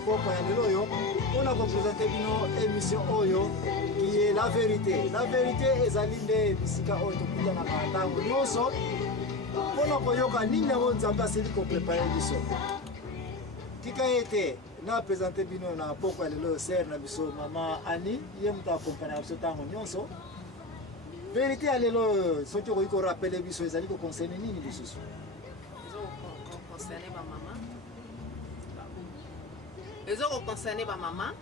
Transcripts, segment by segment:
poko ya lelo yo on a présenté bino émission oyo qui est la vérité. La vérité ezali nde bisika oyo tokutana na ntango nyonso mpona koyoka nini yango nzambe asili koprepare biso. Tika ete na présenté bino na poko ya lelo ser na biso mama Ani ye muta accompagner biso ntango nyonso. Vérité ya lelo soki okoki korapele biso ezali koconcerne nini lisusu? Concerné ma maman. Les autres concernés ma maman.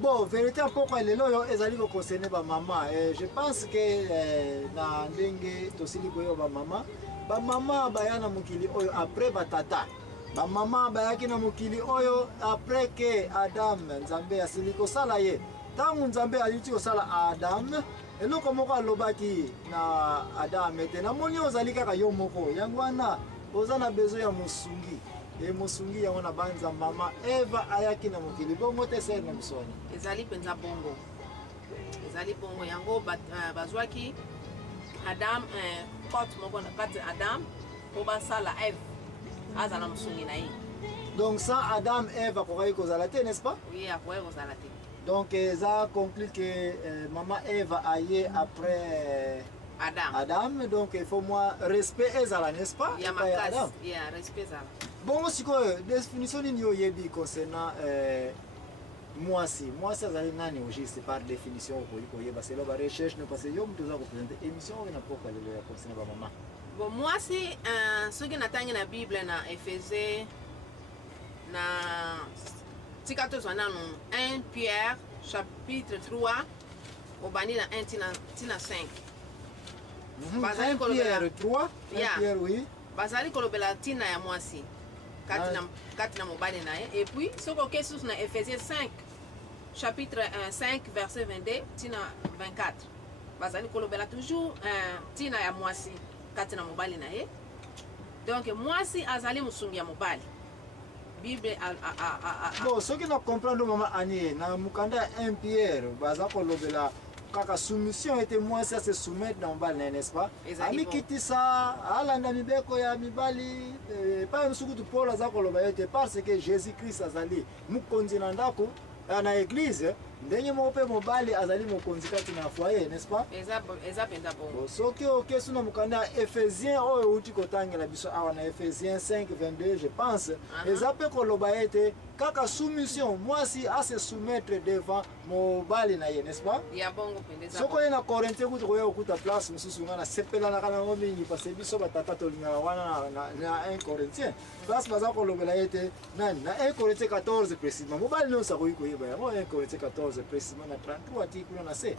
Bon, vérité à pourquoi les loyaux ezali concerné ma maman. Je pense que na ndenge tosili koyo ba maman bayana mukili oyo après batata. Ba maman bayaki na mukili oyo après que Adam Nzambe asili ko sala ye. Tangu Nzambe ayuti ko sala Adam, eloko moko alobaki na Adam ete na moni ozali kaka yo moko. Yango wana ozana besoin ya musungi. Et musungi ya wana banza mama Eva ayaki na mokili bongo te ser na bisoni. Ezali penza bongo. Ezali bongo yango bazwaki Adam porte moko na kati Adam po basala Eve azala musungi na ye. Donc sans Adam Eva kokai kozala te, n'est-ce pas? Oui, après kozala te. Donc ça conclut que maman Eva aye après Adam, donc il faut moi respect ezala, n'est-ce pas? Il y a ma case, il y a respect ezala. Bon, si quoi définition ni yebi concernant Muasi. Muasi azali nani juste par définition ko yeba c'est la recherche ne parce que yo mtu za représenter émission na poka le concernant ba maman. Bon, Muasi ce qui n'atteint na Bible na Ephésiens na tika to zana no 1 Pierre chapitre 3 au bani na 1 tina 5. Bazali Pierre 3, Pierre oui. Bazali kolobela tina ya Muasi. Katina mobali na ye. Et puis, ce qu'on est sur Ephésiens 5, chapitre 5, verset 22, tina 24. Bazali kolobela toujours tina ya Muasi. Katina mobali na ye. Donc, Muasi azali musungi ya mobali. Bible bon, ce qui nous comprend maman Ani, na mukanda 1 Pierre, baza kolobela kaka soumission était moi ça se soumettre dans bal n'est-ce pas? Ami kiti ça alanda mibeko ya mibali pas msuku tu Paul aza koloba ete parce que Jésus-Christ azali mukonzi na ndako na église ndenye mope mobali azali mukonzi kati na foyer n'est-ce pas? Eza penza bongo. Soki oke suna mukanda Ephésiens oyo uti kotangela biso awa na Ephésiens 5:22 je pense eza pe koloba ete kaka soumission moi si à se soumettre devant mobali na ye n'est-ce pas? Ya bongo pendeza. Soko na Corinthiens kutu koyo kuta place mususu ngana sepela na kana ngomingi parce que biso batata tolinga wana na 1 Corinthiens place baza kolobela ete nani na 1 Corinthiens 14 précisément mobali no sa koyiko yeba ya 1 Corinthiens 14 précisément na 33 article na C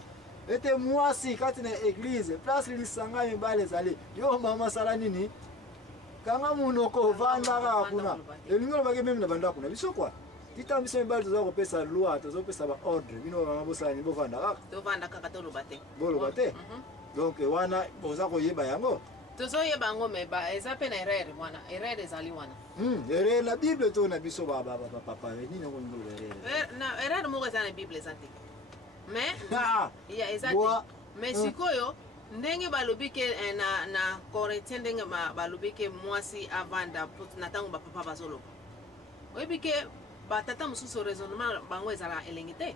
ete moi si kati na église place lisanga mibale zali yo mama sala nini kanga munoko vanda kuna elingo bage même na banda kuna biso kwa kita biso mibale toza kopesa loi toza kopesa ba ordre bino mama bosala ni bovanda kaka to vanda kaka to lobate bolobate donc wana boza koyeba yango tozo yeba ngo me ba eza pe na erreur wana erreur ezali wana erreur la Bible to na biso ba papa ni ngo ngolo erreur na erreur mo eza na Bible ezante mais ya ezate mais sikoyo ndenge balobi ke na Corinthiens ndenge balobi ke Muasi avanda na tango ba papa bazolo oyebi ke batata mususu raisonnement bango ezala elengite.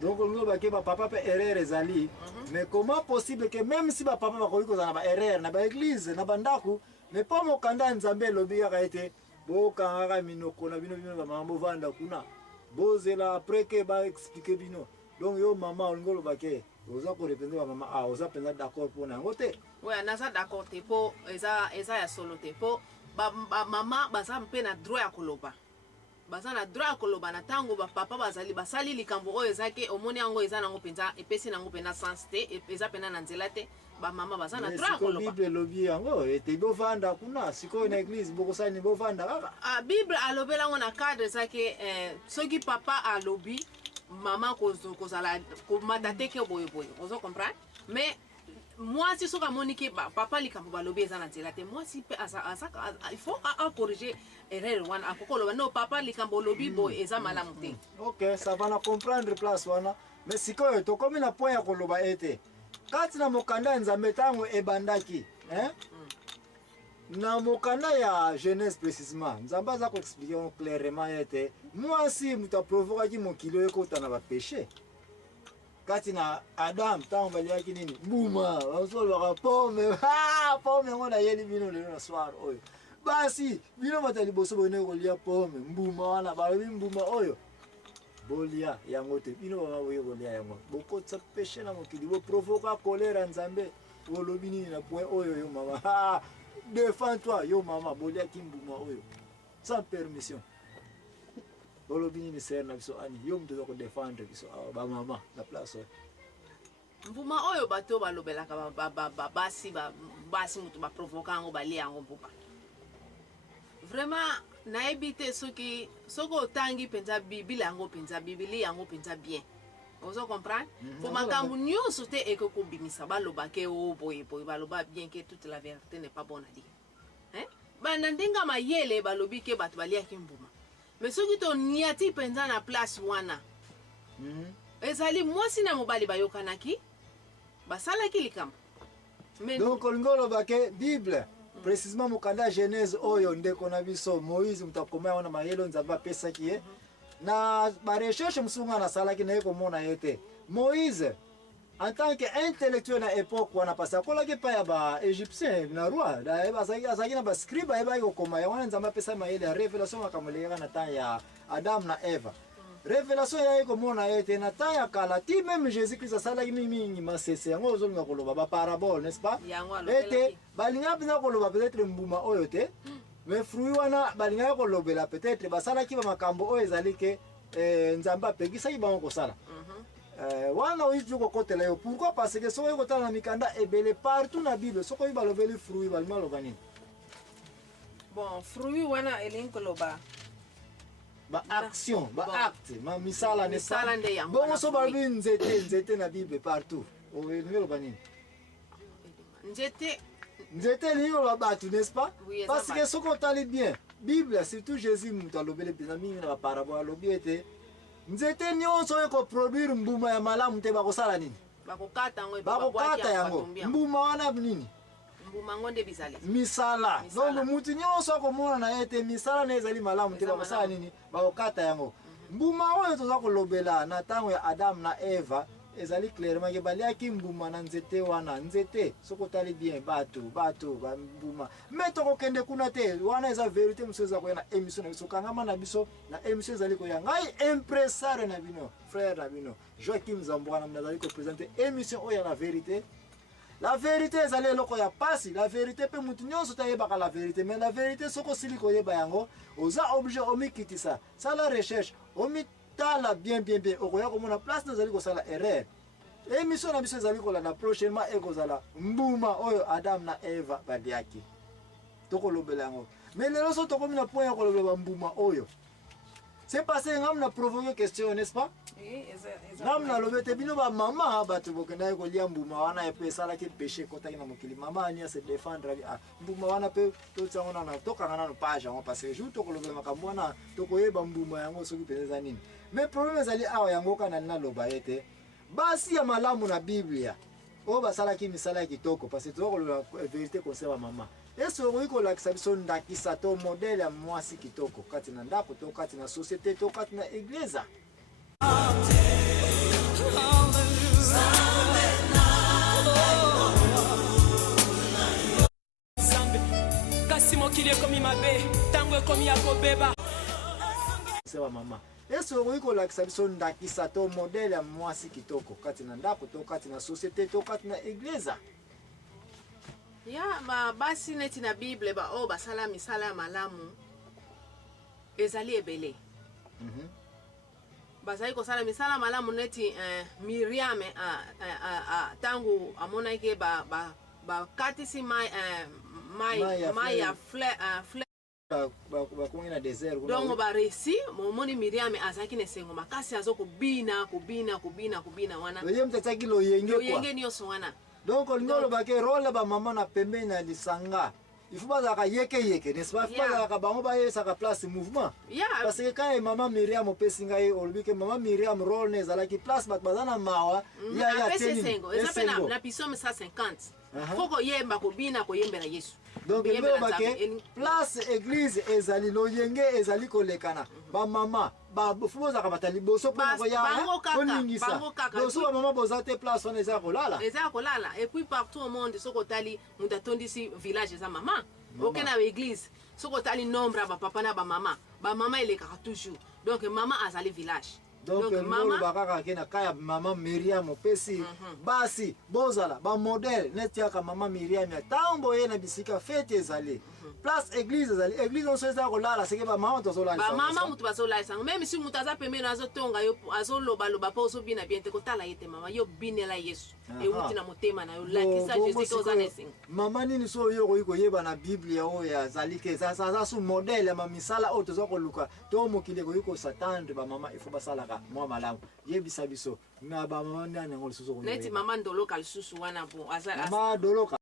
Donc on va que papa peut erreur ezali mais comment possible que même si ba papa bakoki kozana ba erreur na ba église na bandako mais pas mokanda Nzambe lobi ya kaite boka ngaka minoko na bino ba mambo vanda kuna bozela après que ba expliquer bino donc yo maman ngolo bake oza ko représenter ba maman oza penza d'accord pour na ngote ouais naza d'accord te po eza ya solo te po ba maman baza mpe na droit ya koloba baza na droit ya koloba na tango ba papa bazali basali likambo oyo ezake omoni yango eza nango penza epesi nango pena sens te eza pena na nzela te ba mama baza na droit ya koloba. Bible lobi yango ete bovanda kuna siko na église bokosala ni bovanda kaka Bible alobela ngo na cadre ezake soki papa alobi mama kozala komata te ke boye ozo comprendre mais moi si soka moniki papa likambo balobi eza na nzela te moi si pe il faut corriger erreur wana akokolo no papa likambo lobi boye eza malamu te. OK ça va na comprendre place wana mais sikoyo to komi na point ya koloba ete kati na mokanda Nzambe tango ebandaki na mokanda ya jeunesse précisément nzambe aza koexplike clairement ete mwasi moto aprovokaki mokili oyo ekota na bapéché kati na Adam ntango baliaki nini mbuma basolobaka pome pome yango nayeli bino lelo na soir oyo basi bino bato ya liboso boyine kolia pome mbuma wana balobi mbuma oyo bolia yango te bino bama boye kolia yango bokotisa péché na mokili boprovoka kolera nzambe olobi nini na point oyo yo mama défends-toi yo mama boliaki mbuma oyo sans permission olobi nini ser na biso ani yo mutu okodéfendre biso bamama na place oyo mbuma oyo bato balobelaka basi mutu baprovoka yango balia yango mbuma vraiment nayebi te soki otangi mpenza biblia yango mpenza bibili yango mpenza bien ozo comprendre po makambo nyonso te ekokobimisa baloba ke boye baloba bien que toute la vérité n'est pas bonne à dire bana ndinga mayele balobi ke bato baliaki mbuma mais soki toniati mpenza na place wana ezali mwasi na mobali bayokanaki basalaki likambo donc olingi oloba ke bible précisément mokanda genèse oyo ndeko na biso moïse moto akoma wana mayele nzambe apesaki ye na barecherche mosusu nga nasalaki naye komona ye te moïse en tant que intellectuel na époque wana parce akolaki epai ya baégyptien na roi azalaki na bascribe ayebaki kokoma ya wana nzambe apesa mayele ya révélation makambo elekaka na temps ya adam na eva révélation yaye komona ye te na temps ya kala ti même jésus christ asalaki mingi masese yango ozolinga koloba baparabole n'est-ce pas ete balinga mpenza koloba peut-être mbuma oyo te mais fruit wana balingaki kolobela peut-être basalaki bamakambo oyo ezali ke nzambe apekisaki bango kosala wana oyi tu kokotela yo pourquoi parce que soki oyi kotala na mikanda ebele partout na bible soki oyi balobeli fruit balingi baloba nini bon fruit wana elingi koloba baaction baacte misala bongo so balobi nzete na bible partout olingi oloba nini nzete elingi koloba bato n'est-ce pas parce que soki otali bien bible surtout jésus moto alobeli mpenza mingi na baparabole alobi ete nzete nyonso oyo ekoproduire mbuma ya malamu te bakosala nini bakokata yango mbuma wana nini misala donc mutu nyonso akomona na ye te misala na ezali malamu te bakosala nini bakokata yango mbuma oyo toza kolobela na ntango ya adam na eva ezali clairement ke baliaki mbuma na nzete wana nzete soki otali bien bato bambuma me tokokende kuna te wana eza vérité mosusu eza koya na émission na biso kangama na biso na émission ezali koya ngai impressare na bino frère na bino Joachim Zambwana nazali koprésente émission oyo ya la vérité. La vérité ezali eloko ya pasi, la vérité pe mutu nyonso tayebaka la vérité, mais la vérité soko sili koyeba yango oza obligé omikitisa sala recherche omitala bien okoya komona place nazali kosala erreur. Émission na biso ezali kolanda prochainement ekozala mbuma oyo Adam na Eva baliaki tokolobela yango, mais lelo so tokomi na point ya kolobela mbuma oyo. C'est passé ngam na provoquer question, n'est-ce pas? Oui, ngam na lobete bino ba mama bato bokenda ko lia mbuma wana epe sala ki péché kotaki na mokili mama ania se défendre mbuma wana pe to tsangona na toka na no page en parce que jour to kolobela makambo wana to koyeba mbuma yango soki peza nini. Mais problème ezali awa yango kana na loba ete basi ya malamu na Biblia o basala ki misala ya kitoko parce que to kolobela vérité concernant mama. Est-ce que vous avez ndakisa to modèle ya mwasi kitoko kati na ndako to kati na société to kati na église? Kasi mokili ekomi mabe tango ekomi ya kobeba. C'est wa mama. Est-ce que vous avez ndakisa to modèle ya mwasi kitoko kati na ndako to kati na société to kati na église? Ya basi neti na Bible ba o basala misala ya malamu ezali ebele. Bazali kosala misala malamu neti Miriam tangu amona ke ba katisi mai ya fleur ba kongina désert donc ba resi momoni Miriam azaki ne sengo makasi azoko bina wana oye mtataki lo yenge kwa yenge niyo so wana. Donc on ngolo ba ke role ba mama na pembeni na lisanga. Il faut pas ka yeke n'est-ce pas? Il faut pas ka bango ba yesa ka place mouvement. Parce que quand maman Miriam opesinga ye olobi ke maman Miriam role ne zala ki place bat bazana mawa ya teni. Sengo. Eza pe na Psaume 150. faut koyemba kobina koyembela Yesu. Donc place église ezali loyenge ezali kolekana ba mama ba fuboza ka batali boso pa ko ya koningisa boso ba mama bozate place on eza kolala et puis partout au monde soko tali muta tondisi village za mama okena église soko tali nombre ba papa na ba mama eleka toujours donc mama azali village. Donc maman bakaka kena kaya mama Miriam pesi basi bozala ba modèle netiaka mama Miriam ya tambo ye na bisika fete ezali place église ezali église on seza kolala seke ba mama tozola ba mama mutu bazola sango même si mutu aza pembe na tonga yo azoloba loba pa osobina bien te kotala yete mama yo binela Yesu e uti na motema na yo lakisa Jésus ko za nesinga mama nini so yo ko yeba na Biblia o ya zali ke za su modèle ya mamisala o tozokoluka to mokile ko satande ba mama ifo basala moi malamu yebisa biso na ba mama ndane ngol susu ko neti mama ndoloka lisusu wana po mama doloka